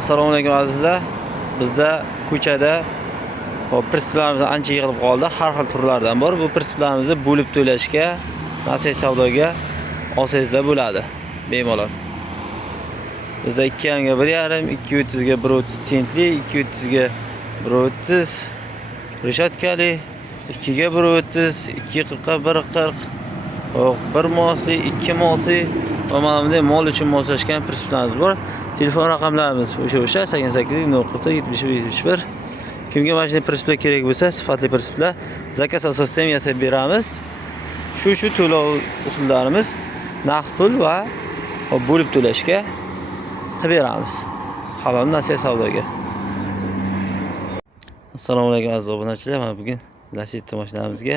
Assalomu alaykum azizlar. Bizda ko'chada prinsiplarimiz ancha yig'ilib qoldi. Har xil turlardan bor. Bu prinsiplarimizni bo'lib to'lashga, nasib savdoga olsangizlar bo'ladi. Bemalol. Bizda 2,5 ga 1,5, 230 ga 130 tentli, 230 ga 130 reshatkali, 2 ga 130, 240 ga 140, 1 mosli, 2 mosli va mana bunday mol uchun moslashgan prinsiplarimiz bor. Telefon raqamlarimiz o'sha 88 040 71 Kimga mana shunday prinsiplar kerak bo'lsa, sifatli prinsiplar zakaz asosida ham yasab beramiz. Shu to'lov usullarimiz naqd pul va bo'lib to'lashga qilib beramiz. Halol nasiya savdoga. Assalomu alaykum aziz obunachilar. Mana bugun Lacetti mashinamizga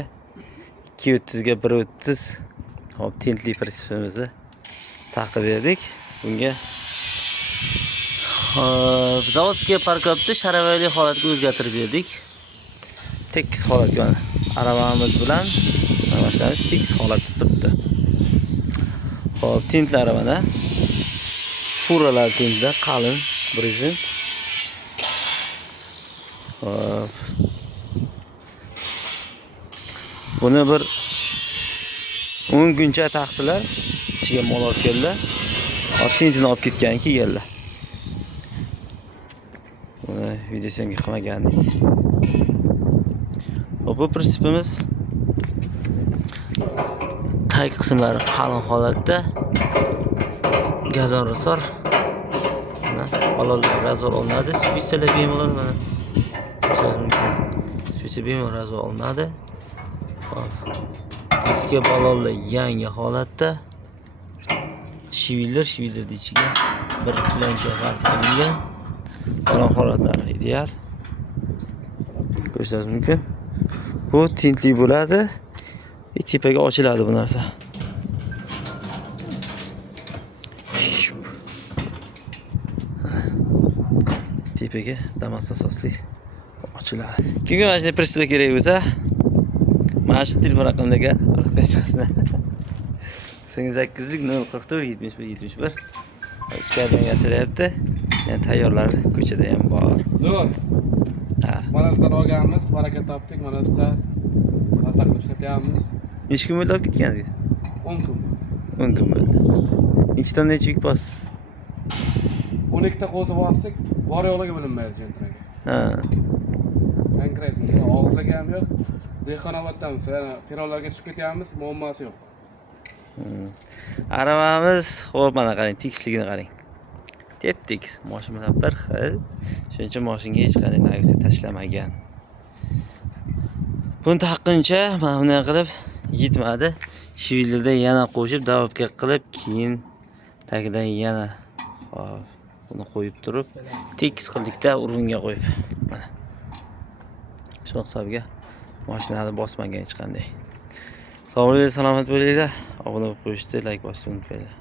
230 ga 130 tentli prinsipimizni taqib berdik. Bunga zavodskiy parkovni sharavayli holatga o'zgartirib berdik. Tekis holatga. Arabamiz bilan mashinamiz tekis holatda turibdi. Xo'p, tentlari mana furalar tentda qalin brezent. Hop. Buni bir 10 kuncha taqdilar. Ichiga mol olib keldilar. Tentini olib ketgan kelganlar. Buni videoga qilmagandik. Bu prinsipimiz tag qismlari qalin holatda gazon rasor. Mana balonlar razor olinadi. Spitsalar bemalol mana. Spitsa bemalol razor olinadi. Diska balonlar yangi holatda. Shivillar ichiga bir plancha qartilgan. Balon holatlari ideal. Ko'rishingiz mumkin. Bu tintli bo'ladi. Tepaga ochiladi bu narsa. Tepaga damas asosli ochiladi. Kimga mana shunday prinsiplar kerak bo'lsa, mana shu telefon raqamlarga aloqa chiqasizlar. 88 044 71 71. Ichkaridan yasalyapti. Yani tayyorlar ko'chada ham bor. Zo'r. Mana bizlar olganmiz, baraka topdik. Mana usta maza qilib ishlatyapmiz. Necha kun bo'ldi olib ketganingiz? 10 kun. 10 kun bo'ldi. Nechidan necha yuk bos? 12 ta qo'zi bosdik, bor yo'qligi bilinmaydi sentraga. Ha. Konkret, og'irligi ham yo'q. Dehqonoboddamiz, peronlarga chiqib ketyapmiz, muammosi yo'q. Arabamiz, xo'p, mana qarang, tekisligini qarang. Tep-tekis, mashina bilan bir xil. Shuning uchun mashinaga hech qanday nagiza tashlamagan. Buni taqquncha mana bunday qilib yetmadi. Shivillarda yana qo'shib, davobga qilib, keyin tagidan yana hop, buni qo'yib turib, tekis qildikda urg'unga qo'yib. Mana. Shu hisobga mashinani bosmagan hech qanday. Sog'lik, salomat bo'linglar. Obuna bo'lib qo'yishni, like bosishni unutmanglar.